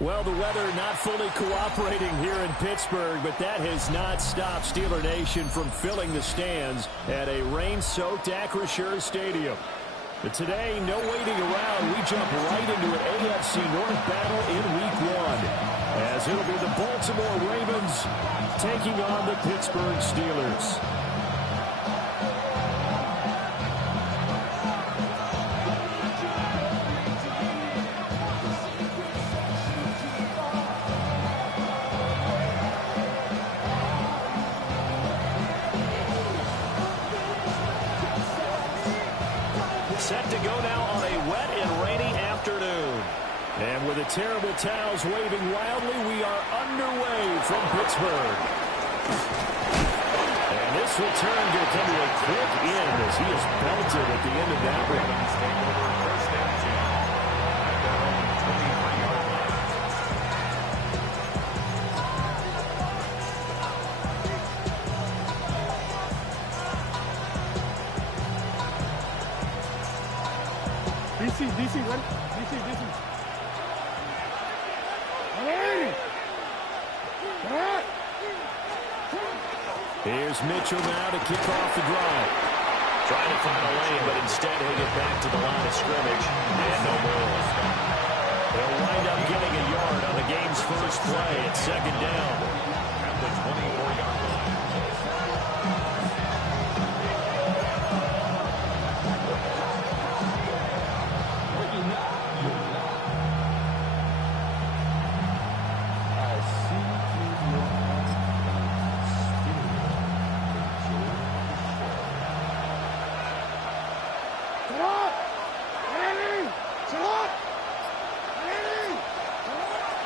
Well, the weather not fully cooperating here in Pittsburgh, but that has not stopped Steeler Nation from filling the stands at a rain-soaked Acrisure Stadium. But today, no waiting around. We jump right into an AFC North battle in Week 1, as it'll be the Baltimore Ravens taking on the Pittsburgh Steelers. Set to go now on a wet and rainy afternoon. And with the terrible towels waving wildly, we are underway from Pittsburgh. And this return going to come to a quick end as he is belted at the end of that one. DC, ready? DC. Here's Mitchell now to kick off the drive. Trying to find a lane, but instead he'll get back to the line of scrimmage and no more. They'll wind up getting a yard on the game's first play at second down. At the 24-yard line.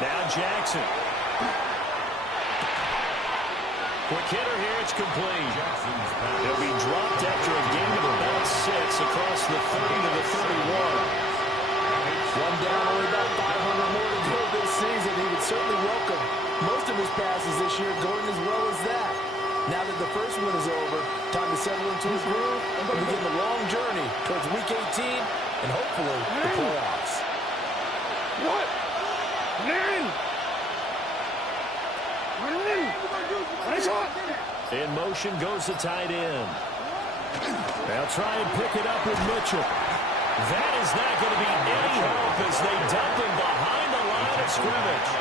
Now Jackson. Quick hitter here, it's complete. He'll be dropped after a gain of about 6 across the 30 to the 31. One down, only about 500 more to go this season. He would certainly welcome most of his passes this year going as well as that. Now that the first one is over, time to settle into his groove and begin the long journey towards Week 18 and hopefully the playoffs. What? In motion goes the tight end. They'll try and pick it up with Mitchell. That is not going to be any help as they dump him behind the line of scrimmage.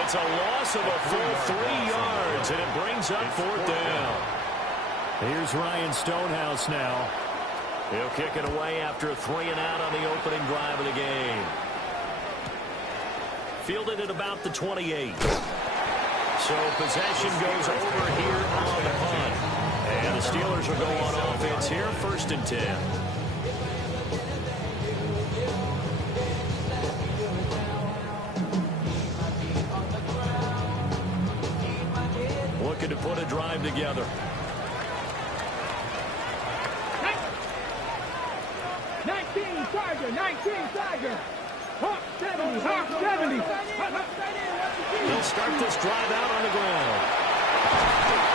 It's a loss of a full 3 yards, and it brings up 4th down. Here's Ryan Stonehouse now. He'll kick it away after a 3 and out on the opening drive of the game. Fielded at about the 28. So possession goes over here on the punt. And the Steelers will go on offense here, 1st and 10. Looking to put a drive together. 19 Tiger. Hawk 70. He'll start this drive out on the ground.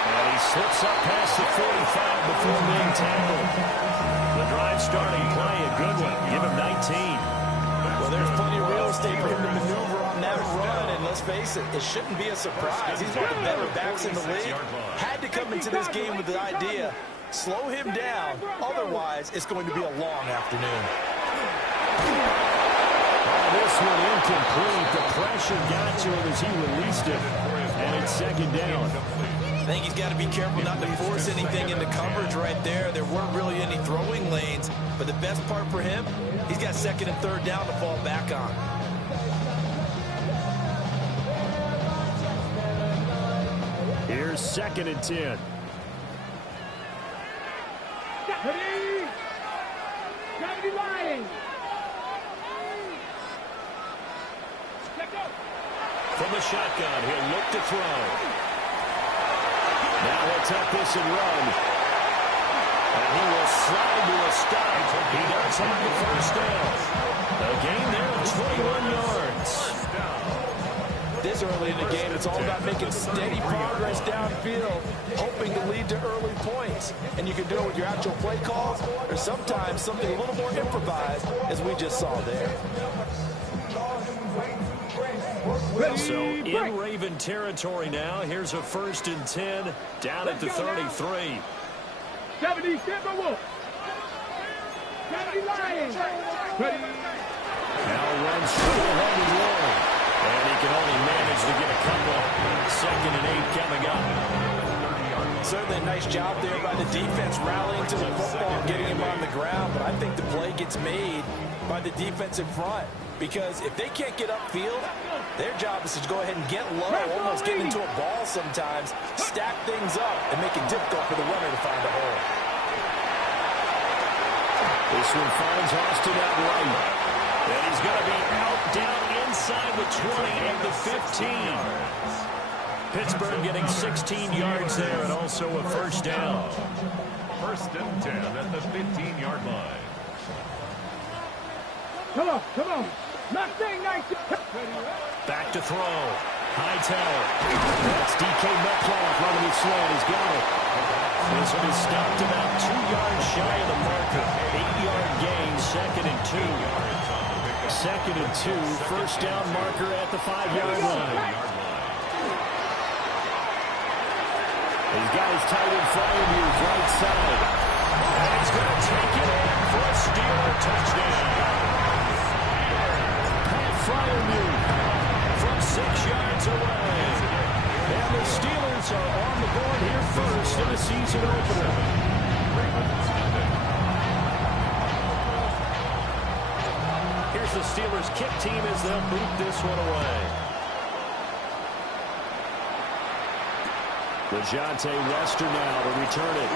And he slips up past the 45 before being tackled. The drive starting play, a good one. Give him 19. Well, there's plenty of real estate for him to maneuver on that run, and let's face it, it shouldn't be a surprise. He's one of the better backs in the league. Had to come into this game with the idea, slow him down, otherwise it's going to be a long afternoon. This one incomplete. The pressure got to him as he released it. And it's 2nd down. I think he's got to be careful not to force anything into coverage right there. There weren't really any throwing lanes. But the best part for him, he's got 2nd and 3rd down to fall back on. Here's 2nd and 10. Ready? Gravity line. From the shotgun, he'll look to throw. Now he'll tuck this and run. And he will slide to a stop. He does have the 1st down. A gain there of 21 yards. This early in the game, it's all about making steady progress downfield, hoping to lead to early points. And you can do it with your actual play calls, or sometimes something a little more improvised, as we just saw there. So in Raven territory now. Here's a 1st and 10 down at the 33. 70 Simba Wolf. 70 Lions. Ready. Now runs straight ahead and long. And he can only manage to get a couple. 2nd and 8 coming up. Certainly a nice job there by the defense rallying to the football and getting him on the ground. But I think the play gets made by the defensive front. Because if they can't get upfield, their job is to go ahead and get low, almost get into a ball sometimes, stack things up, and make it difficult for the runner to find a hole. This one finds Austin out right. And he's going to be out down inside the 20 and the 15. Pittsburgh getting 16 yards there and also a 1st down. 1st and 10 at the 15-yard line. Come on, come on. Mustang 19. Back to throw. Hightower. That's DK Metcalf running it slow. He's got it. This one is stopped about 2 yards shy of the marker. 8-yard gain, 2nd and 2. 2nd and 2. 1st down marker at the 5-yard line. He's got his tight end Freiermuth right side. And he's going to take it in for a Steeler touchdown. Freiermuth from 6 yards away. And the Steelers are on the board here first in the season opener. Here's the Steelers kick team as they'll boot this one away. LeJohntay Wester now to return it.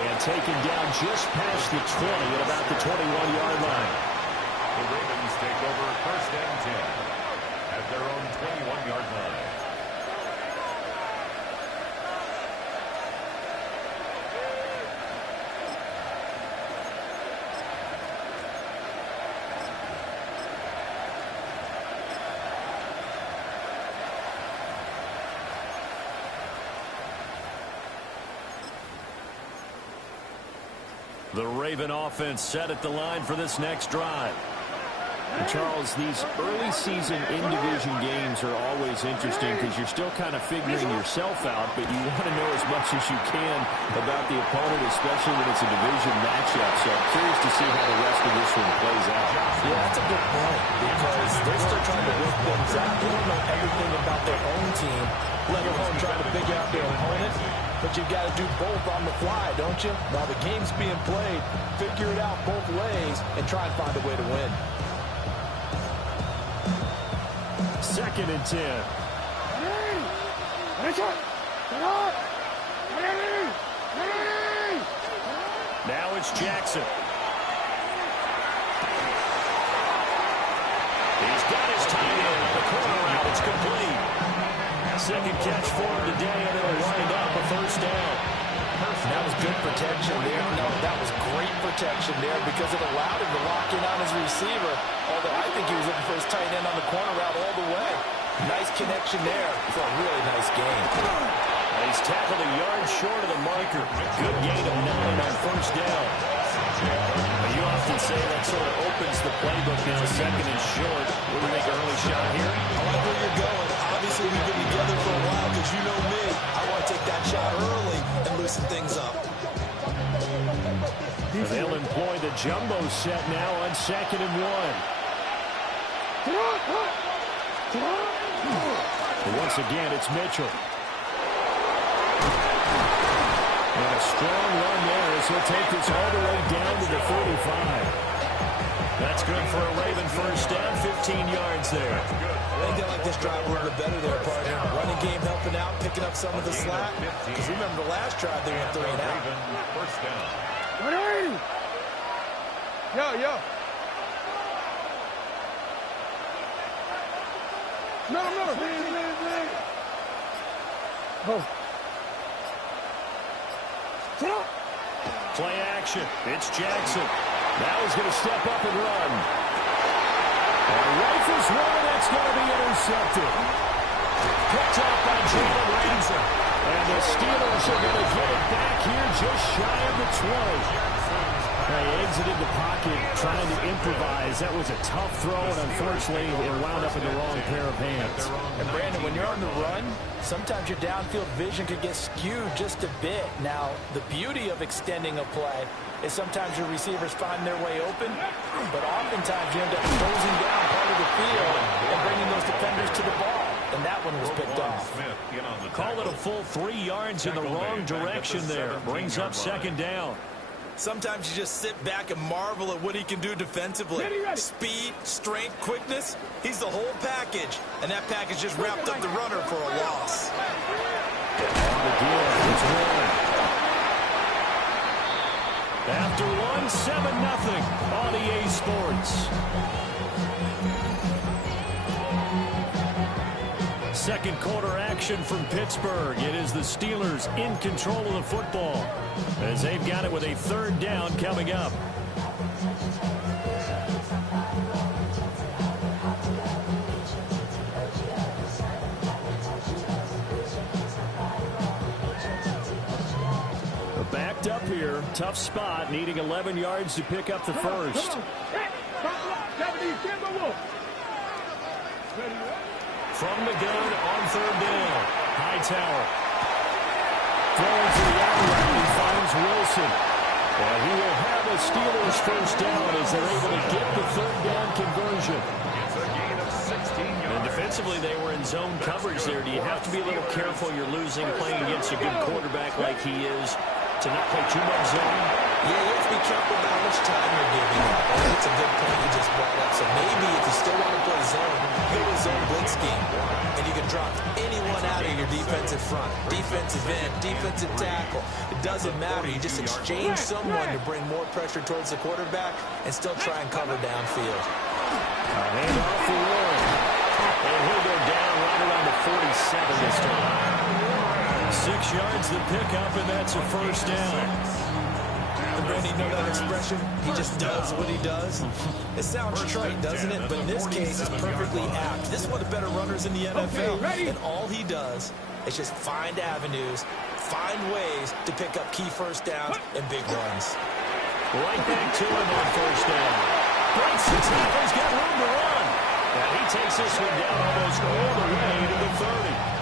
And taken down just past the 20 at about the 21-yard line. The Ravens take over 1st and 10 at their own 21-yard line. The Raven offense set at the line for this next drive. And Charles, these early season in-division games are always interesting because you're still kind of figuring yourself out, but you want to know as much as you can about the opponent, especially when it's a division matchup. So I'm curious to see how the rest of this one plays out. Yeah, that's a good point because they're still trying to work things out. They don't know everything about their own team, let alone trying to figure out their opponent. But you've got to do both on the fly, don't you? While the game's being played, figure it out both ways and try and find a way to win. 2nd and 10. Now it's Jackson. He's got his tight end. The corner route, it's complete. 2nd catch for him today, and it'll wind up a 1st down. That was good protection there. No, that was great protection there because it allowed him to lock in on his receiver, although I think he was looking for his tight end on the corner route all the way. Nice connection there for a really nice game. He's tackled a yard short of the marker. Good gain of 9 on 1st down. You often say that sort of opens the playbook now, 2nd and short. What do you think, early shot here? I like where you're going. Obviously, we've been together for a while because you know me. I want to take that shot early and loosen things up. They'll employ the jumbo set now on 2nd and 1. Once again, it's Mitchell. And a strong run there as he'll take this all the way down to the 35. That's good for a Raven 1st down, 15 yards there. I think they like this drive a little bit better there, partner. Running game helping out, picking up some of the slack. Because remember the last drive, they went 3 and out. 1st down. Yo. No. Oh. Play action. It's Jackson. Now he's going to step up and run. And rifles one, that's going to be intercepted. Picked up by Jalen Ramsey. And the Steelers are going to get it back here just shy of the 20. They exited the pocket trying to improvise. That was a tough throw, and unfortunately, it wound up in the wrong pair of hands. And Brandon, when you're on the run, sometimes your downfield vision could get skewed just a bit. Now, the beauty of extending a play is sometimes your receivers find their way open, but oftentimes you end up closing down part of the field and bringing those defenders to the ball. And that one was picked off. Call it a full 3 yards in the wrong direction there. Brings up second down. Sometimes you just sit back and marvel at what he can do defensively. Speed, strength, quickness. He's the whole package. And that package just wrapped up the runner for a loss. After 1-7-0 on EA Sports. Second quarter action from Pittsburgh. It is the Steelers in control of the football as they've got it with a third down coming up. Backed up here. Tough spot. Needing 11 yards to pick up the first. From the gun on third down. Hightower. Throwing to the outside. He finds Wilson. Well, he will have a Steelers first down as they're able to get the third down conversion. It's a gain of 16 yards. And defensively, they were in zone coverage there. Do you have to be a little careful you're losing playing against a good quarterback like he is to not play too much zone? Yeah, you have to be careful about how much time you're giving up. I think it's a good point you just brought up. So maybe if you still want to play zone, go to zone blitz scheme. And you can drop anyone out of your defensive front. Defensive end, defensive tackle. It doesn't matter. You just exchange someone to bring more pressure towards the quarterback and still try and cover downfield. Hand off for Warren. And he'll go down right around the 47 this time. 6 yards to pick up, and that's a first down. And Brandon, you know that expression? He just does what he does. It sounds trite, doesn't it? But in this case, it's perfectly apt. This is one of the better runners in the NFL. And all he does is just find avenues, find ways to pick up key first downs and big runs. Right back to him on first down. Breaks the tackle. He's got room to run. And he takes this one down almost all the way to the 30.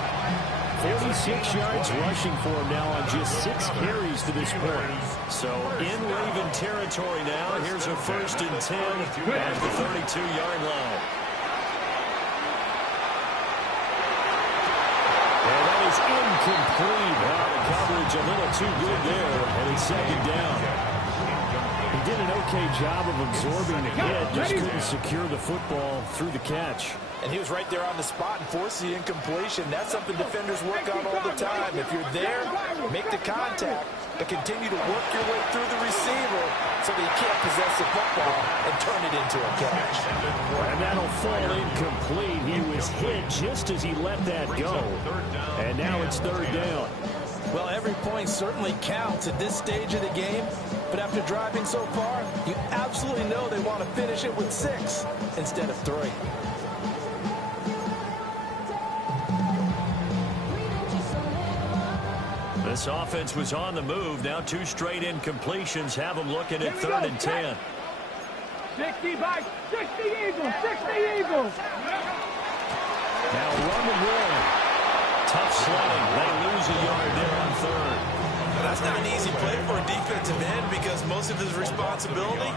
46 yards rushing for him now on just 6 carries to this point. So in Raven territory now. Here's a 1st and 10 at the 32-yard line. And that is incomplete. Well, the coverage a little too good there, and it's second down. He did an okay job of absorbing the hit, just couldn't secure the football through the catch. And he was right there on the spot and forced the incompletion. That's something defenders work on all the time. If you're there, make the contact, but continue to work your way through the receiver so that you can't possess the football and turn it into a catch. And that'll fall incomplete. He was hit just as he let that go. And now it's third down. Well, every point certainly counts at this stage of the game. But after driving so far, you absolutely know they want to finish it with 6 instead of 3. This offense was on the move. Now 2 straight incompletions have them looking at 3rd and 10. 60 by 60 Eagles, 60 Eagles. Now run the roll. Tough sledding. They lose a yard there on 3rd. That's not an easy play for a defensive end because most of his responsibility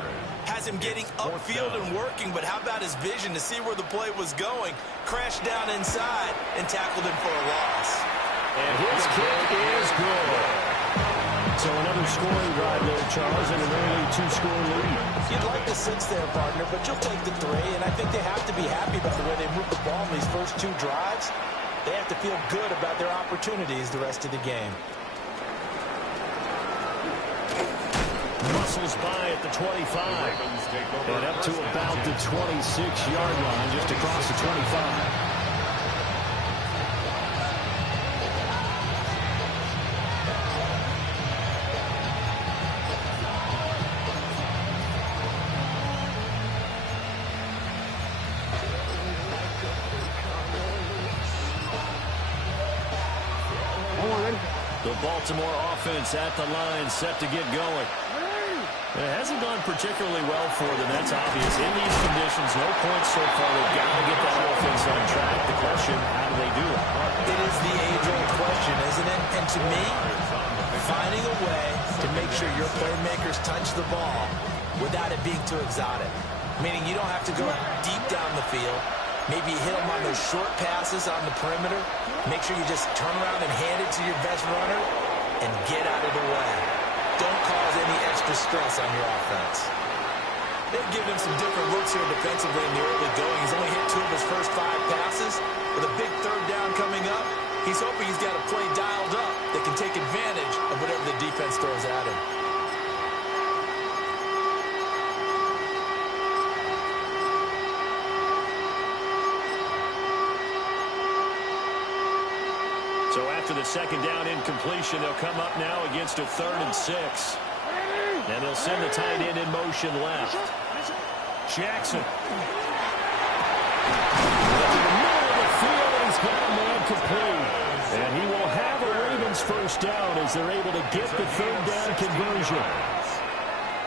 has him getting upfield and working, but how about his vision to see where the play was going, crashed down inside, and tackled him for a loss. And his kick is good. So another scoring drive there, Charles, and an early 2-score lead. You'd like the 6 there, partner, but you'll take the 3, and I think they have to be happy about the way they moved the ball in these first 2 drives. They have to feel good about their opportunities the rest of the game. Muscles by at the 25. And up to about the 26-yard line, just across the 25. All right. The Baltimore offense at the line, set to get going. It hasn't gone particularly well for them. That's obvious. In these conditions, no points so far. They've got to get that offense on track. The question, how do they do it? It is the age-old question, isn't it? And to me, finding a way to make sure your playmakers touch the ball without it being too exotic. Meaning you don't have to go deep down the field. Maybe you hit them on those short passes on the perimeter. Make sure you just turn around and hand it to your best runner and get out of the way. Don't cause any extra stress on your offense. They've given him some different looks here defensively in the early going. He's only hit 2 of his first 5 passes. With a big third down coming up, he's hoping he's got a play dialed up that can take advantage of whatever the defense throws at him. So after the second down incompletion, they'll come up now against a 3rd and 6. And they'll send the tight end in motion left. Jackson. Left in the middle of the field, and he's got a man complete. And he will have a Ravens first down as they're able to get the 3rd down conversion.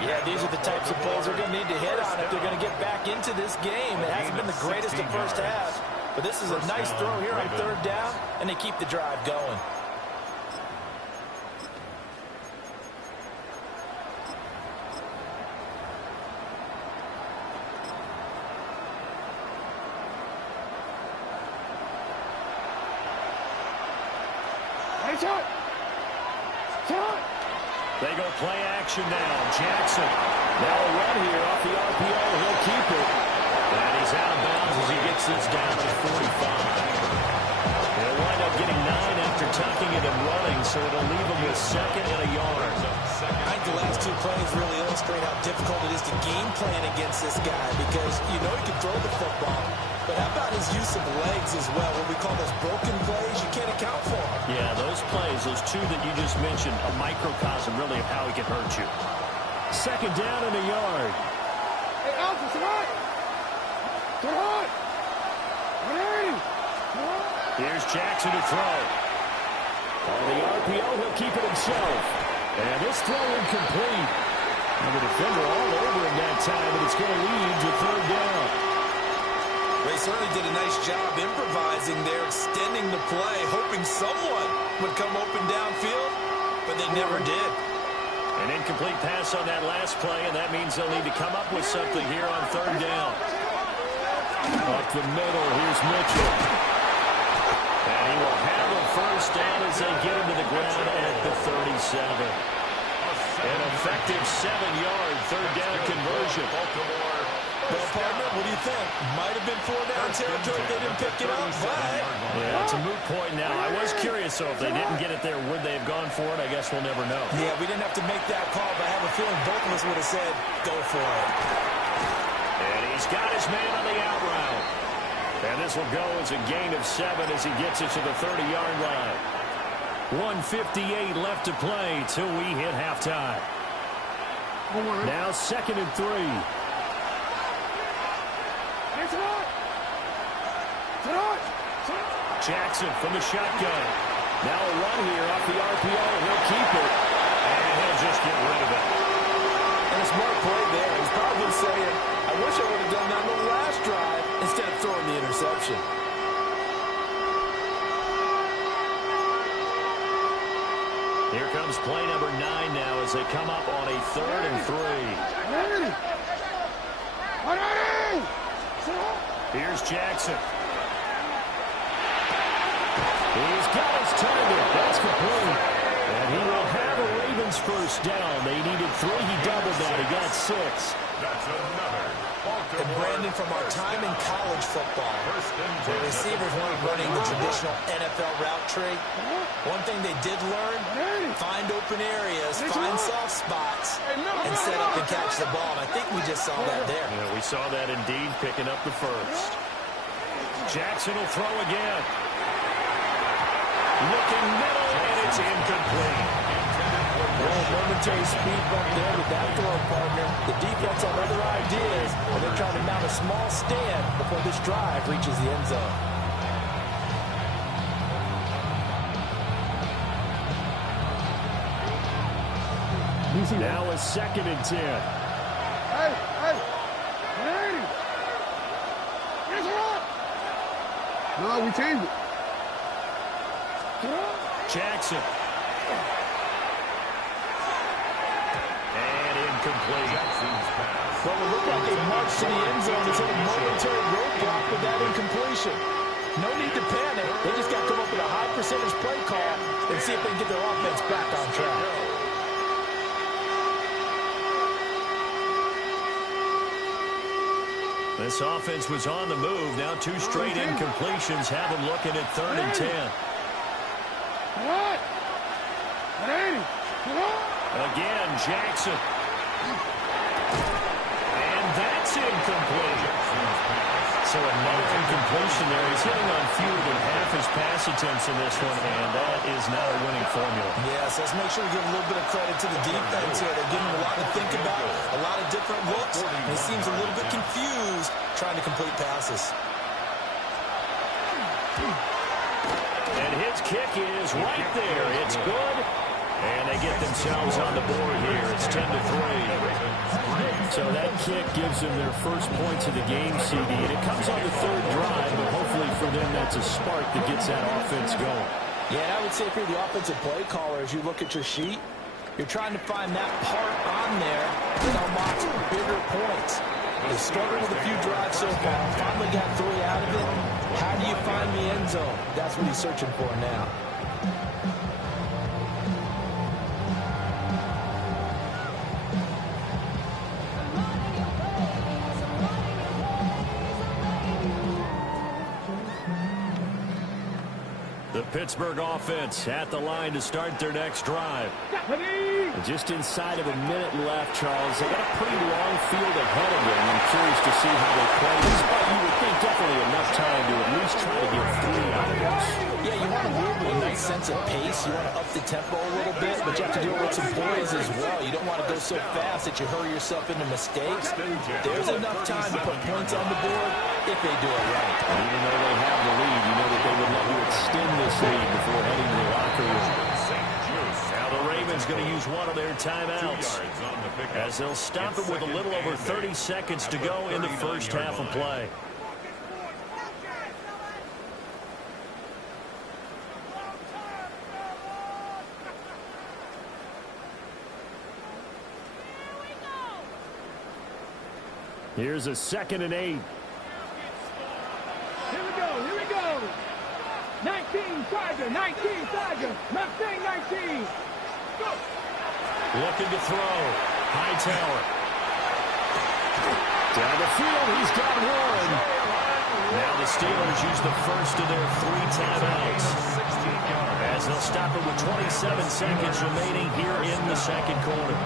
Yeah, these are the types of plays they're going to need to hit on if they're going to get back into this game. It hasn't been the greatest of first half. But this is a nice throw here on 3rd down, and they keep the drive going. They go play action now. Jackson. Now a run here off the RPO. He'll keep it. And he's out of bounds as he gets this down to 45. He'll wind up getting 9 after tucking it and running, so it'll leave him with 2nd and a yard. I think the last 2 plays really illustrate how difficult it is to game plan against this guy because you know he can throw the football, but how about his use of legs as well? What we call those broken plays, you can't account for them. Yeah, those plays, those 2 that you just mentioned, a microcosm really of how he can hurt you. 2nd down and a yard. Hey, Alpha, survive! Get hot! Here's Jackson to throw. On the RPO, he'll keep it himself. And this throw incomplete. And the defender all over him that time, and it's going to lead to 3rd down. They certainly did a nice job improvising there, extending the play, hoping someone would come open downfield, but they never did. An incomplete pass on that last play, and that means they'll need to come up with something here on 3rd down. Up the middle, here's Mitchell. And he will have a first down as they get him to the ground at the 37. An effective 7-yard 3rd down conversion. Well, partner, what do you think? Might have been 4-down territory if they didn't pick it up, but... Yeah, it's a moot point now. I was curious, so if they didn't get it there, would they have gone for it? I guess we'll never know. Yeah, we didn't have to make that call, but I have a feeling both of us would have said, go for it. And he's got his man on the out route. And this will go as a gain of 7 as he gets it to the 30-yard line. 1:58 left to play till we hit halftime. Now 2nd and 3. Jackson from the shotgun. Now a run here off the RPO. He'll keep it. And he'll just get rid of it. And a smart play there. He's probably saying, I wish I would have done that on the last drive instead of throwing the interception. Here comes play number 9 now as they come up on a 3rd and 3. Here's Jackson. He's got his target. That's complete. And he will have a Ravens first down. They needed 3. He doubled that. He got 6. That's another. And Brandon, from our time in college football, where receivers weren't running the traditional NFL route tree, one thing they did learn, find open areas, find soft spots, and set up and catch the ball. And I think we just saw that there. Yeah, we saw that indeed, picking up the first. Jackson will throw again. Looking middle, and it's incomplete. Well, momentary speed bump there with that throw, partner. The defense have other ideas, and they're trying to mount a small stand before this drive reaches the end zone. Now a 2nd and 10. Hey, hey. Hey. No, we changed it. Jackson. And incomplete. Well, it looked like they marched to the end zone. It's hit a momentary roadblock with that incompletion. No need to panic. They just got to come up with a high percentage play call and see if they can get their offense back on track. This offense was on the move. Now 2 straight incompletions have them looking at 3rd and 10. What? Again, Jackson. And that's incomplete. So another incompletion there. He's hitting on fewer than half his pass attempts in this one, and that is not a winning formula. Yes, let's make sure we give a little bit of credit to the defense here. They're giving him a lot to think about, a lot of different looks, and he seems a little bit confused trying to complete passes. And his kick is right there. It's good. And they get themselves on the board here. It's 10-3. So that kick gives them their first points of the game, CD. And it comes on the 3rd drive, but hopefully for them that's a spark that gets that offense going. Yeah, and I would say if you're the offensive play caller, as you look at your sheet, you're trying to find that part on there that unlocks bigger points. They struggled with a few drives so far. Finally got 3 out of it. How do you find the end zone? That's what he's searching for now. The Pittsburgh offense at the line to start their next drive. Just inside of a minute left, Charles. They got a pretty long field ahead of them. I'm curious to see how they play this, but you would think definitely enough time to at least try to get 3 out of this. Yeah, you want to move with a nice sense of pace. You want to up the tempo a little bit, but you have to deal with some poise as well. You don't want to go so fast that you hurry yourself into mistakes. There's enough time to put points on the board if they do it right. And even though they have the lead, you know that they would let you extend this lead before heading to the locker room. Now the Ravens going to use one of their timeouts as they'll stop it with a little over 30 seconds to go in the first half of play. Here's a 2nd and 8. Here we go. 19 Tiger, 19 Tiger. Mustang 19. Go. Looking to throw. Hightower. Down the field, he's got 1. Now the Steelers use the first of their 3 timeouts as they'll stop it with 27 seconds remaining here in the 2nd quarter.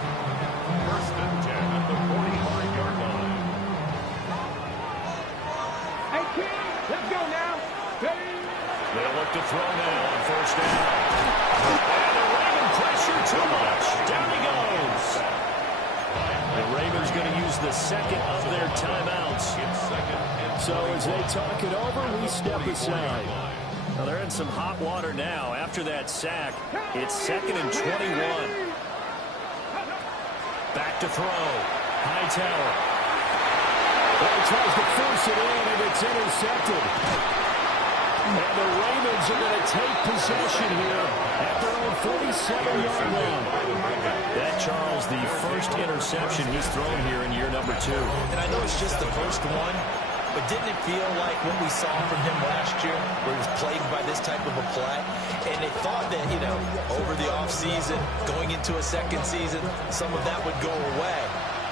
1st and 10 at the 45-yard line. 18. Let's go now. They'll look to throw now on 1st down. And the Raven pressure too much. Down he goes. The Ravens going to use the 2nd of their timeouts. So as they talk it over, we step aside. Now they're in some hot water now. After that sack, it's 2nd and 21. Back to throw. Hightower. Well, he tries to force it in, and it's intercepted. And the Ravens are going to take possession here at their own 47-yard line. That, Charles, the first interception he's thrown here in year number 2. And I know it's just the first one, but didn't it feel like what we saw from him last year, where he was plagued by this type of a play? And they thought that, you know, over the offseason, going into a 2nd season, some of that would go away.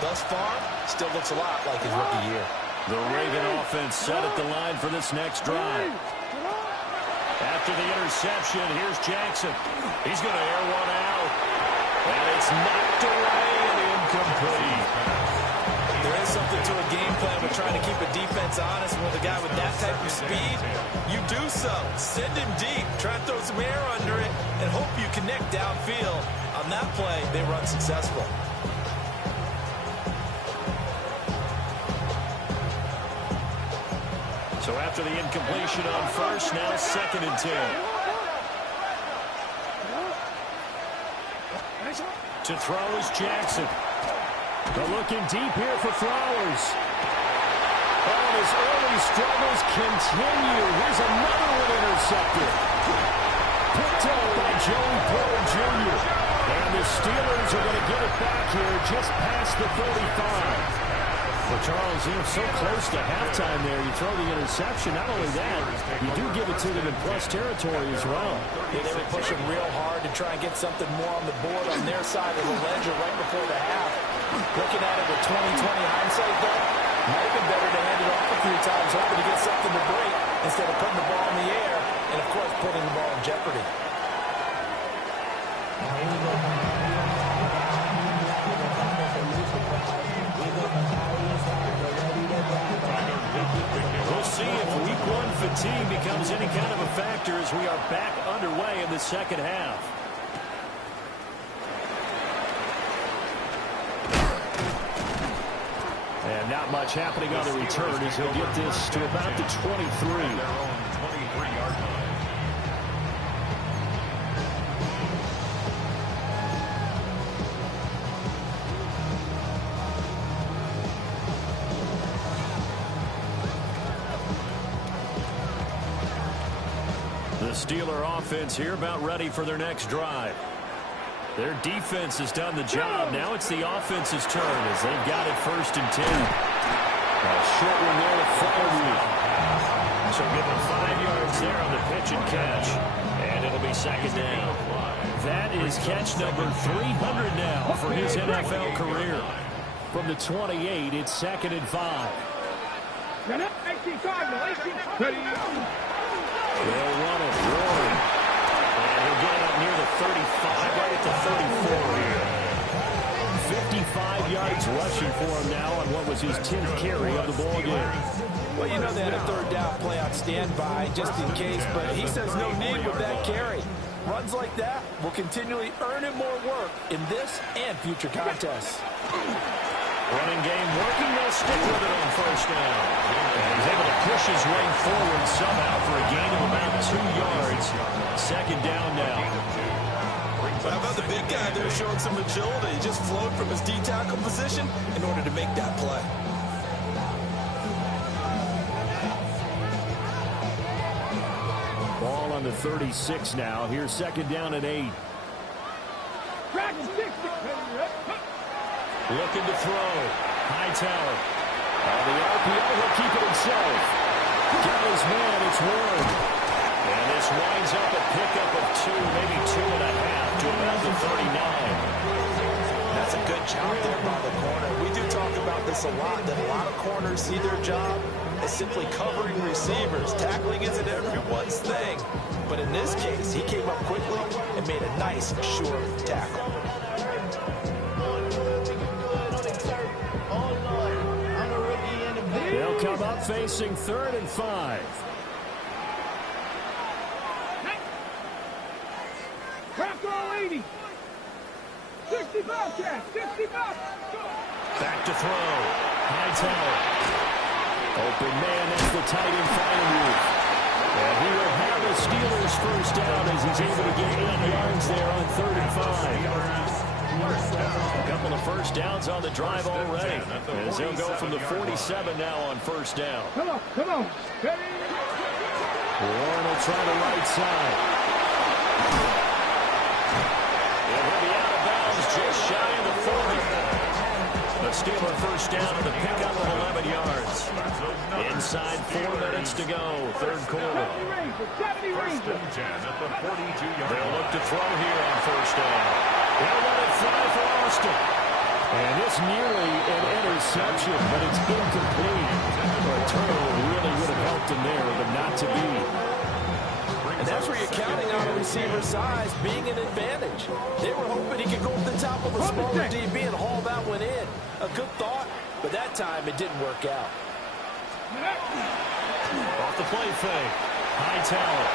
Thus far, still looks a lot like his rookie year. The Raven offense set at the line for this next drive. After the interception, here's Jackson. He's going to air one out. And it's knocked away and incomplete. There is something to a game plan with trying to keep a defense honest. With a guy with that type of speed, you do so. Send him deep. Try to throw some air under it and hope you connect downfield. On that play, they were unsuccessful. So after the incompletion on 1st, now 2nd and 10. 2 To throw is Jackson. But looking deep here for Flowers. Oh, and his early struggles continue. Here's another one intercepted. Picked up by Joey Porter Jr. And the Steelers are going to get it back here just past the 35. Well, Charles, so close to halftime there. You throw the interception. Not only that, you do give it to them in plus territory as well. Yeah, they were pushing real hard to try and get something more on the board on their side of the ledger right before the half. Looking at it with 20/20 hindsight, though, might have been better to hand it off a few times, hoping to get something to break instead of putting the ball in the air and, of course, putting the ball in jeopardy. We'll see if week one fatigue becomes any kind of a factor as we are back underway in the second half. And not much happening on the return as he'll get this to about the 23. Their own 23-yard line. The Steeler offense here about ready for their next drive. Their defense has done the job. Now it's the offense's turn as they've got it 1st and 10. A short one there to Fairview. So give them 5 yards there on the pitch and catch. And it'll be 2nd down. That is catch number 300 now for his NFL career. From the 28, it's 2nd and 5. They'll run it, Warren. And he'll get it up near the 35, right at the 34 here. 55 yards rushing for him now on what was his 10th carry of the ball game. Well, you know they had a 3rd down play on standby just in case, but he says no need with that carry. Runs like that will continually earn him more work in this and future contests. Running game working. They'll stick with it on 1st down. And he's able to push his way forward somehow for a gain of about 2 yards. 2nd down now. But how about the big guy there showing some agility? He just flowed from his D-tackle position in order to make that play. Ball on the 36 now. Here's 2nd down and 8. Looking to throw. Hightower. The RPO, he'll keep it himself. Got his man, it's Warren. And this winds up a pickup of 2, maybe 2.5 to about the 39. That's a good job there by the corner. We do talk about this a lot, that a lot of corners see their job as simply covering receivers. Tackling isn't everyone's thing. But in this case, he came up quickly and made a nice, sure tackle. They'll come up facing 3rd and 5. Crack all 80. 65, Jack. 65. Back to throw. Hightower. Open man, that's the tight end Fairview. And he will have the Steelers 1st down as he's able to get 8 yards there on 3rd and 5. A couple of 1st downs on the drive already. As he'll go from the 47 now on 1st down. Come on. Warren will try the right side. And he'll be out of bounds just shy of the 40. The Steeler 1st down and a pickup of 11 yards. Inside 4 minutes to go, 3rd quarter. 1st and 10 at the 42-yard line. They'll look to throw here on 1st down. They'll let it fly for Austin. And this nearly an interception, but it's incomplete. A turnover really would have helped him there, but not to be. And that's where you're counting on a receiver's size being an advantage. They were hoping he could go over the top of a smaller DB and haul that one in. A good thought, but that time it didn't work out. Off the play fake. Hightower.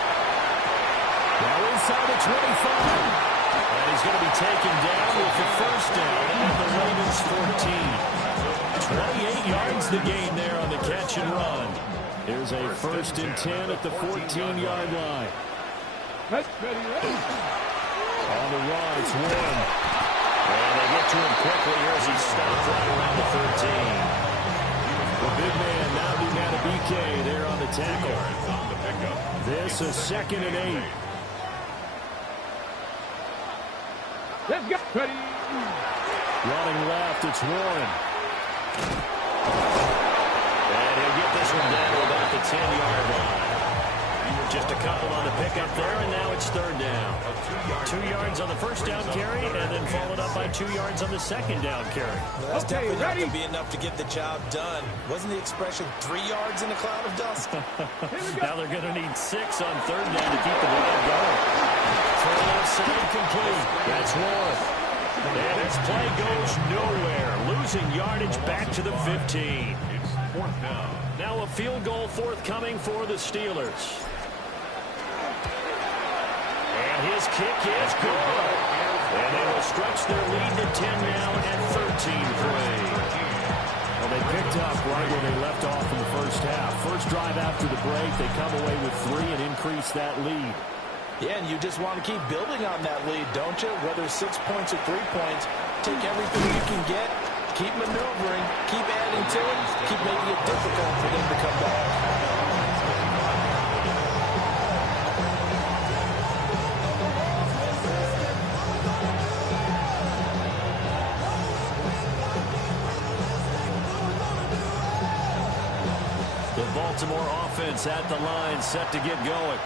Now inside the 25. And he's going to be taken down with the 1st down at the Ravens 14. 28 yards the gain there on the catch and run. Here's a 1st and 10 at the 14-yard line. On the run, it's Warren. And they get to him quickly here as he stopped right around the 13. The big man now being out of BK there on the tackle. This is 2nd and 8. Let's go. Ready. Running left, it's Warren. And he'll get this one down to about the 10-yard line. Just a couple on the pickup there, and now it's 3rd down. 2 yards on the first down carry, and then followed up by 2 yards on the second down carry. Well, that's definitely not going to be enough to get the job done. Wasn't the expression 3 yards in a cloud of dust? Now they're going to need 6 on 3rd down to keep the drive going. Throw outside complete. That's Warren. And this play goes nowhere. Losing yardage back to the 15. It's 4th down. Now a field goal forthcoming for the Steelers. And his kick is good. And they will stretch their lead to 10 now at 13-3. Well, they picked up right where they left off in the first half. First drive after the break, they come away with 3 and increase that lead. Yeah, and you just want to keep building on that lead, don't you? Whether 6 points or 3 points, take everything you can get, keep maneuvering, keep adding to it, keep making it difficult for them to come back. The Baltimore offense at the line, set to get going.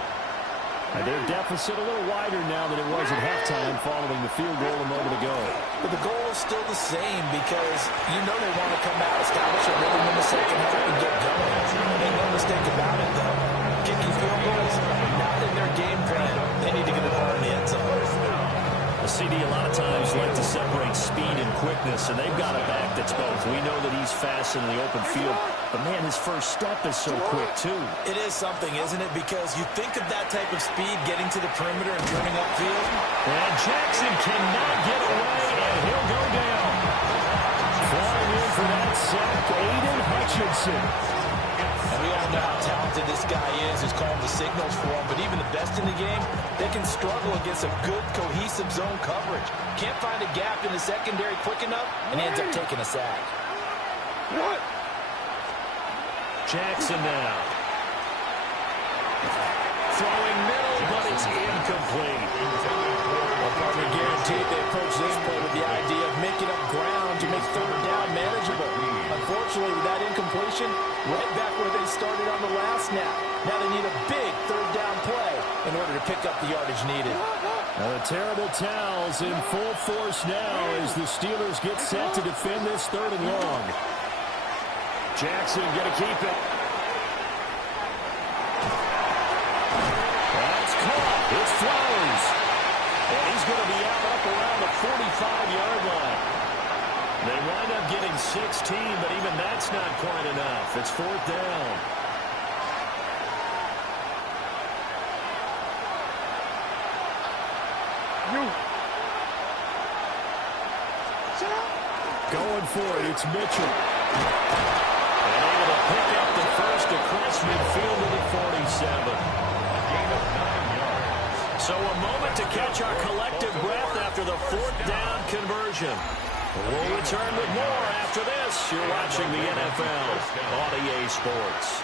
And their deficit a little wider now than it was at halftime following the field goal a moment ago. But the goal is still the same because you know they want to come out, establish a rhythm in the second half and get going. Ain't no mistake about it, though. Kicking field goals, not in their game plan. They need to get it ball in the end zone. The CD a lot of times like to separate speed and quickness, and they've got a back that's both. We know that he's fast in the open field, but man, his first step is so quick, too. It is something, isn't it? Because you think of that type of speed getting to the perimeter and turning upfield. And Jackson cannot get away, and he'll go down. Flying in for that sack, Aiden Hutchinson. And we all know how talented this guy is, who's calling the signals for him. But even the best in the game, they can struggle against a good, cohesive zone coverage. Can't find a gap in the secondary quick enough, and he ends up taking a sack. What? Jackson now. Throwing middle, but it's incomplete. Well, partner guaranteed they approach this play with the idea of making up ground to make 3rd down manageable. Unfortunately, with that incompletion, right back where they started on the last snap. Now they need a big 3rd down play in order to pick up the yardage needed. Now the terrible towels in full force now as the Steelers get set to defend this 3rd and long. Jackson going to keep it. That's caught. It's Flowers. And he's going to be out up around the 45-yard line. They wind up getting 16, but even that's not quite enough. It's 4th down. Going for it, it's Mitchell. And able to pick up the first across midfield to the 47. A gain of 9 yards. So a moment to catch our collective breath after the 4th down conversion. We'll return with more after this. You're watching the NFL on EA Sports.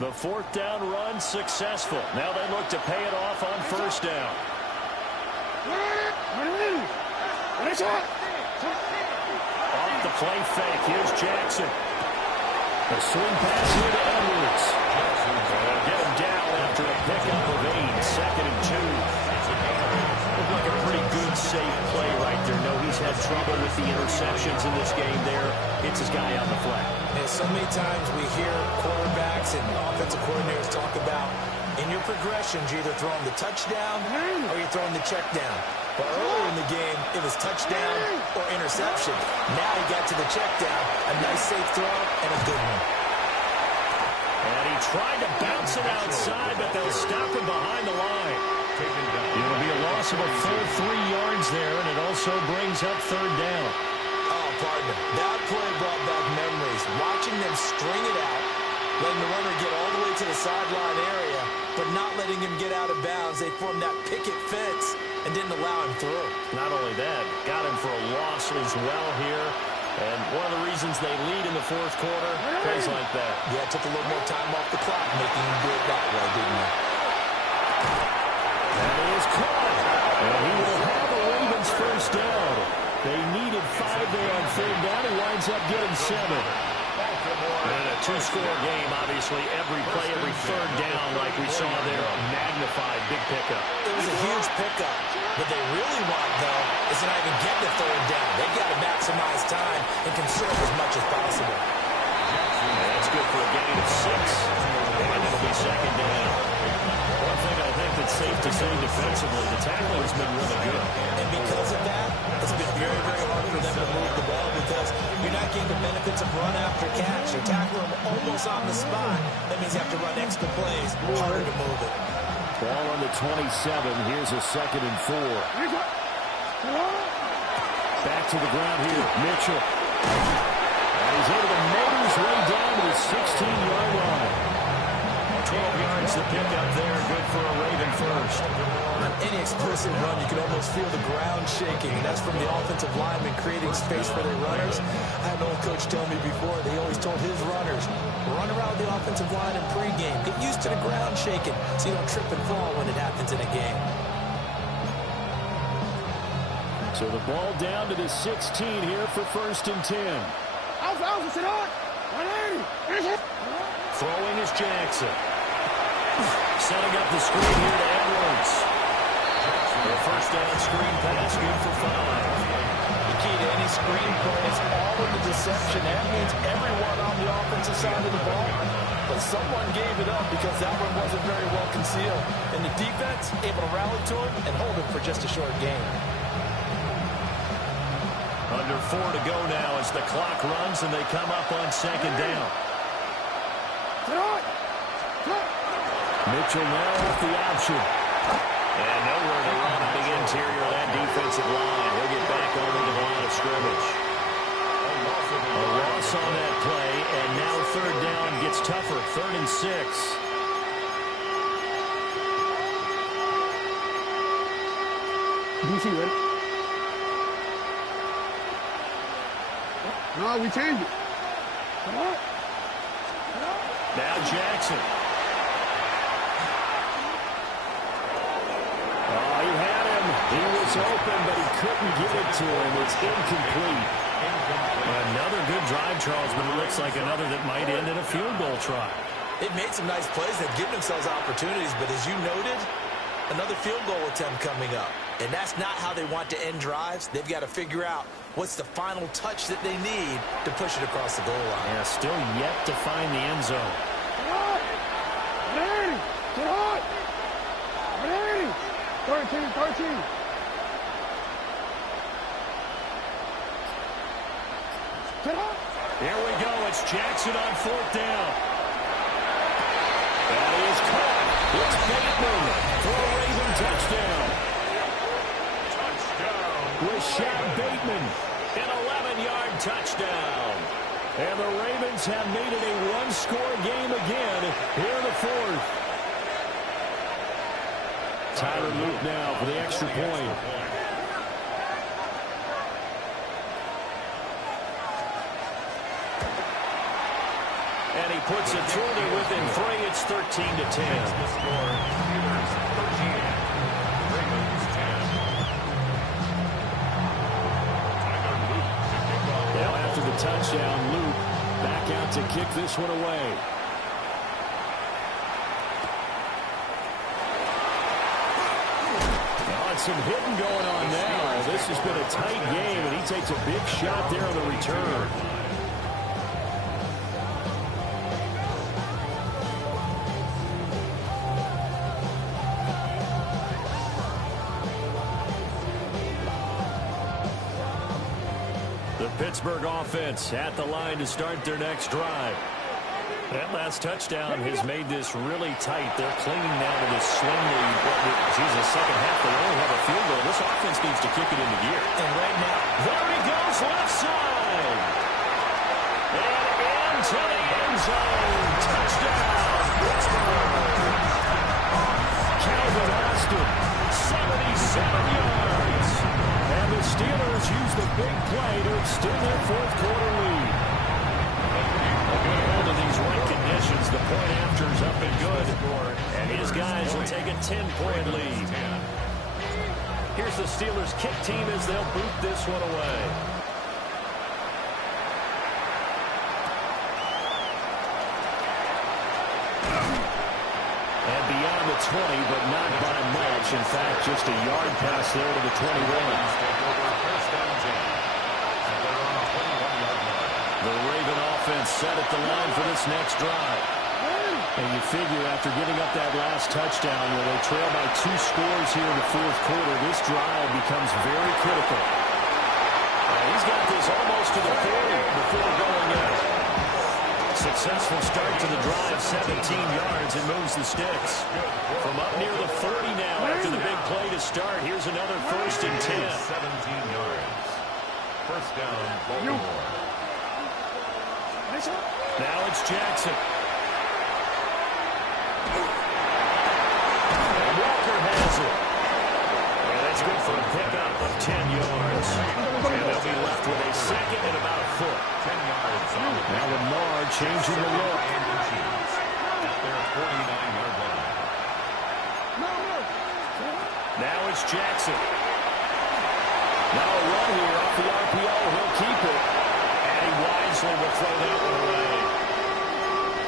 The 4th down run successful. Now they look to pay it off on 1st down. Off the play fake. Here's Jackson. A swing pass here to Edwards. They'll get him down after a pickup of 8. 2nd and 2. Looked like a pretty good, safe play right there. No, he's had trouble with the interceptions in this game there. Hits his guy on the flat. And so many times we hear quarterbacks and offensive coordinators talk about in your progressions, you're either throwing the touchdown or you're throwing the check down. But earlier in the game, it was touchdown or interception. Now he got to the check down. A nice safe throw and a good one. And he tried to bounce it outside, but they'll stop him behind the line. It'll be a loss loss of a full 3 yards there, and it also brings up third down. Oh, partner, that play brought back memories. Watching them string it out, letting the runner get all the way to the sideline area, but not letting him get out of bounds. They formed that picket fence and didn't allow him through. Not only that, got him for a loss as well here. And one of the reasons they lead in the fourth quarter, plays like that. Yeah, took a little more time off the clock, making him do it that way, didn't he? That is caught. And he will have the Ravens first down. They needed 5 there on third down. He winds up getting 7. And a two-score game, obviously, every play, every third down, like we saw there, a magnified big pickup. It was a huge pickup. What they really want, though, is to not even get the third down. They've got to maximize time and conserve as much as possible. And that's good for a gain of 6. And it'll be second down. One thing I think that's safe to say defensively, the tackling has been really good. And because of that, it's been very, very hard for them to move the ball because you're not getting the benefits of run after catch. You're tackling them almost on the spot. That means you have to run extra plays, harder to move it. Ball on the 27. Here's a 2nd and 4. Back to the ground here. Mitchell. And he's able to motor his way down to the 16-yard line. 12 yards to pick up there. Good for a Raven first. On any explosive run, you can almost feel the ground shaking. And that's from the offensive linemen creating space for their runners. I had an old coach tell me before, they always told his runners, run around the offensive line in pregame. Get used to the ground shaking so you don't trip and fall when it happens in a game. So the ball down to the 16 here for 1st and 10. Throwing is Jackson. Setting up the screen here to Edwards. The first down screen pass, good for 5. The key to any screen play is all of the deception. That means everyone on the offensive side of the ball. But someone gave it up because that one wasn't very well concealed. And the defense able to rally to him and hold him for just a short game. Under 4 to go now as the clock runs and they come up on 2nd down. Mitchell now off the option. And nowhere to run on the interior of that defensive line. He'll get back over to the line of scrimmage. A loss on that play, and now 3rd down gets tougher. 3rd and 6. DC, ready? No, we changed it. Now Jackson. Oh, he had him. He was open, but he couldn't get it to him. It's incomplete. Another good drive, Charles, but it looks like another that might end in a field goal try. They've made some nice plays. They've given themselves opportunities, but as you noted, another field goal attempt coming up. And that's not how they want to end drives. They've got to figure out what's the final touch that they need to push it across the goal line. Yeah, still yet to find the end zone. Get hot! 13. Here we go. It's Jackson on 4th down. That is caught. It's Bateman for a Raven touchdown. Rashad Bateman, an 11-yard touchdown. And the Ravens have made it a one-score game again here in the 4th. Tyler Luke now for the extra point. And he puts it through there within 3. It's 13-10. After the touchdown, Luke back out to kick this one away. Some hitting going on now. This has been a tight game, and he takes a big shot there on the return. The Pittsburgh offense at the line to start their next drive. That last touchdown has made this really tight. They're clinging now to this swing lead. Geez, the second half, they only have a field goal. This offense needs to kick it into gear. And right now, there he goes, left side. And into the end zone. Touchdown, Pittsburgh. Calvin Austin, 77 yards. And the Steelers use the big play to extend their fourth-quarter lead. Under these right conditions, the point after's up and good. And his guys will take a 10-point lead. Here's the Steelers kick team as they'll boot this one away. And beyond the 20, but not by much. In fact, just a yard pass there to the 21. The Raven offense set at the line for this next drive. And you figure after giving up that last touchdown, where they trail by 2 scores here in the fourth quarter, this drive becomes very critical. He's got this almost to the 40 before going in. Successful start to the drive, 17 yards, and moves the sticks. From up near the 40 now after the big play to start, here's another 1st and 10. 17 yards. First down, Baltimore. Now it's Jackson. And Walker has it. And that's good for a pickup of 10 yards. And they'll be left with a second and about a foot. 10 yards. Now Lamar changing the look. At their 49-yard line. Now it's Jackson. Now a run here off the RPO. He'll keep it. And he wisely will throw that one away.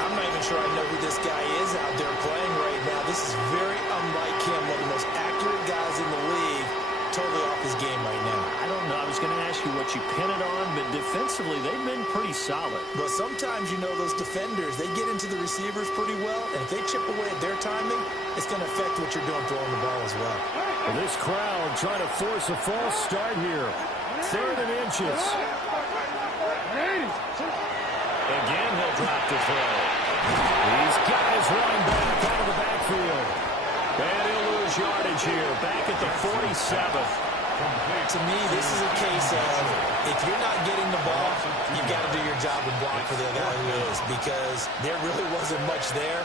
I'm not even sure I know who this guy is out there playing right now. This is very unlike him, one of the most accurate guys in the league. Totally off his game right now. I don't know. I was going to ask you what you pin it on, but defensively, they've been pretty solid. But sometimes, you know, those defenders, they get into the receivers pretty well, and if they chip away at their timing, it's going to affect what you're doing throwing the ball as well. This crowd trying to force a false start here. 3rd and inches. Again, he'll drop the throw. He's got his running back out of the backfield. And he'll lose yardage here, back at the 47. To me, this is a case of if you're not getting the ball, you've got to do your job and block for the guy who is, because there really wasn't much there.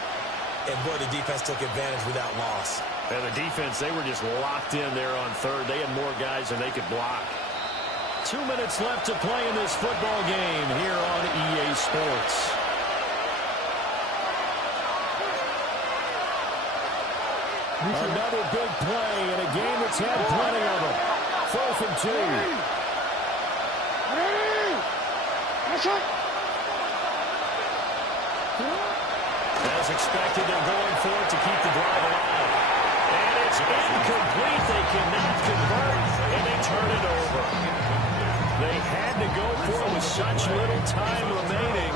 And, boy, the defense took advantage without loss. And the defense, they were just locked in there on 3rd. They had more guys than they could block. 2 minutes left to play in this football game here on EA Sports. Another big play in a game that's had plenty of them. 4th and 2. As expected, they're going for it to keep the drive alive. And it's incomplete. They cannot convert, and they turn it over. They had to go for it with such little time remaining.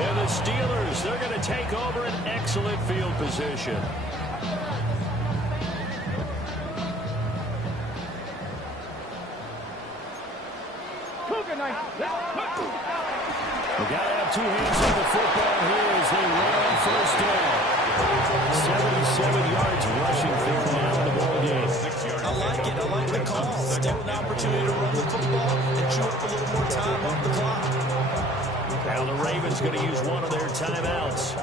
And the Steelers, they're going to take over an excellent field position. We got to have 2 hands on the football here as they run on 1st down. 77 yards rushing through now in the ball game. I like it. I like the call. Still an opportunity to run the football and chew up a little more time off the clock. Now the Ravens going to use one of their timeouts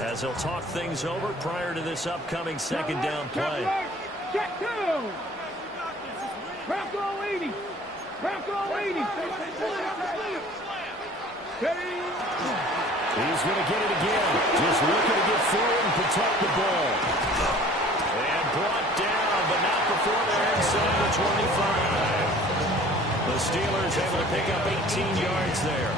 as they'll talk things over prior to this upcoming 2nd down play. Check 2. Bronco 80. Bronco 80. He's going to get it again. Just looking to get forward and protect the ball. And brought down, but not before they're inside the 25. The Steelers able to pick up 18 yards there.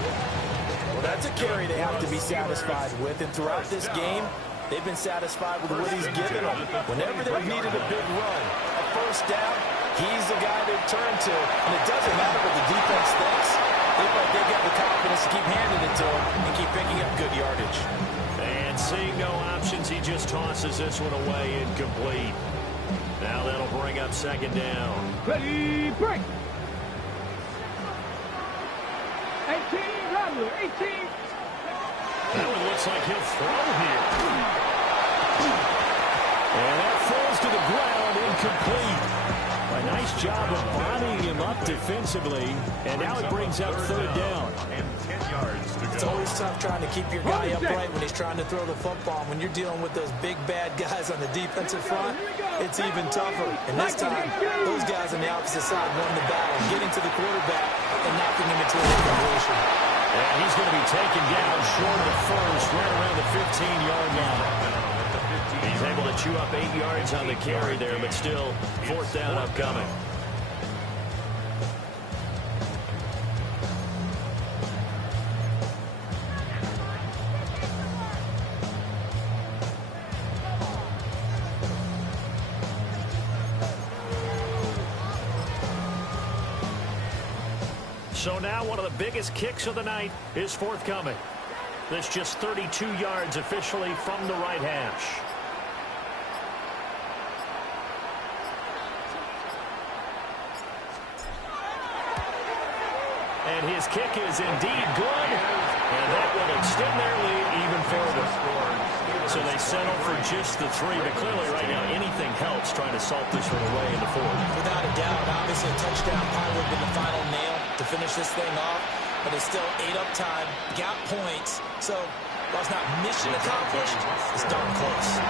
Well, that's a carry they have to be satisfied with. And throughout this game, they've been satisfied with what he's given them. Whenever they've needed a big run, a 1st down, he's the guy they've turned to. And it doesn't matter what the defense thinks. They look like they've got the confidence to keep handing it to him and keep picking up good yardage. And seeing no options, he just tosses this one away incomplete. Now that'll bring up 2nd down. Ready, break. 18, Rodler, 18. That one looks looks like he'll throw here. And that falls to the ground, incomplete. A nice job of bodying him up defensively. And now it brings up third down. And 10 yards to go. It's always tough trying to keep your guy upright when he's trying to throw the football. When you're dealing with those big, bad guys on the defensive front, it's even tougher. And this time, those guys on the opposite side won the battle, getting to the quarterback and knocking him into an incompletion. And he's going to be taken down short of the first, right around the 15-yard line. He's able to chew up 8 yards on the carry there, but still fourth down upcoming. So now one of the biggest kicks of the night is forthcoming. That's just 32 yards officially from the right hash. And his kick is indeed good. And that will extend their lead even further. So they settle for just the 3. But clearly right now anything helps trying to salt this one away in the 4th. Without a doubt, obviously a touchdown probably would have been the final nail to finish this thing off. But it's still 8 up time, got points. So while it's not mission accomplished, it's darn close.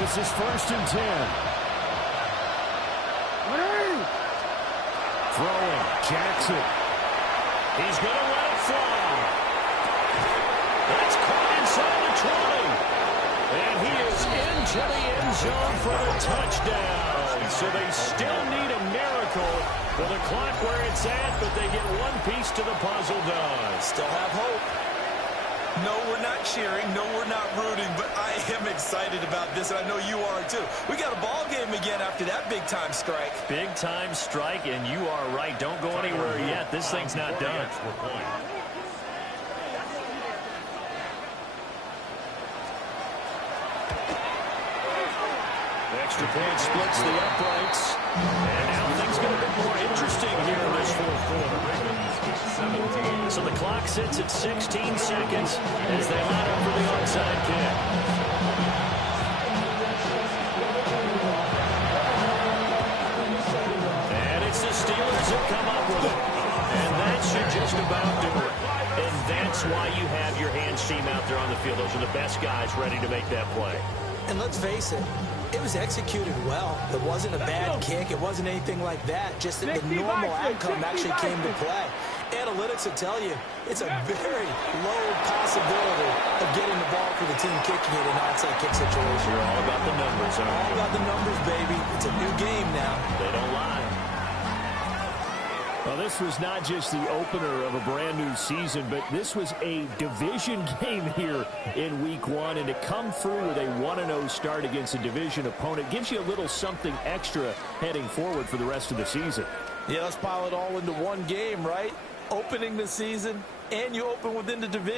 This is 1st and 10. Throwing, Jackson. He's going to let it fly. That's caught inside the 20. And he is into the end zone for a touchdown. So they still need a miracle with the clock where it's at, but they get one piece to the puzzle done. Still have hope. No, we're not cheering. No, we're not rooting, but I am excited about this, and I know you are too. We got a ball game again after that big-time strike. Big-time strike, and you are right. Don't go anywhere yet. This thing's not done. Extra point splits the uprights. And now things get a bit more interesting here in this 4th quarter. So the clock sits at 16 seconds as they line up for the onside kick. And it's the Steelers that come up with it. And that should just about do it. And that's why you have your hands team out there on the field. Those are the best guys ready to make that play. And let's face it, it was executed well. It wasn't a bad kick. It wasn't anything like that. Just that the normal outcome actually came to play. Analytics will tell you it's a very low possibility of getting the ball for the team kicking it in an onside kick situation. You're all about the numbers, aren't you? All about the numbers, baby. It's a new game now. They don't lie. Well, this was not just the opener of a brand new season, but this was a division game here in week 1. And to come through with a 1-0 start against a division opponent gives you a little something extra heading forward for the rest of the season. Yeah, let's pile it all into one game, right? Opening the season, and you open within the division.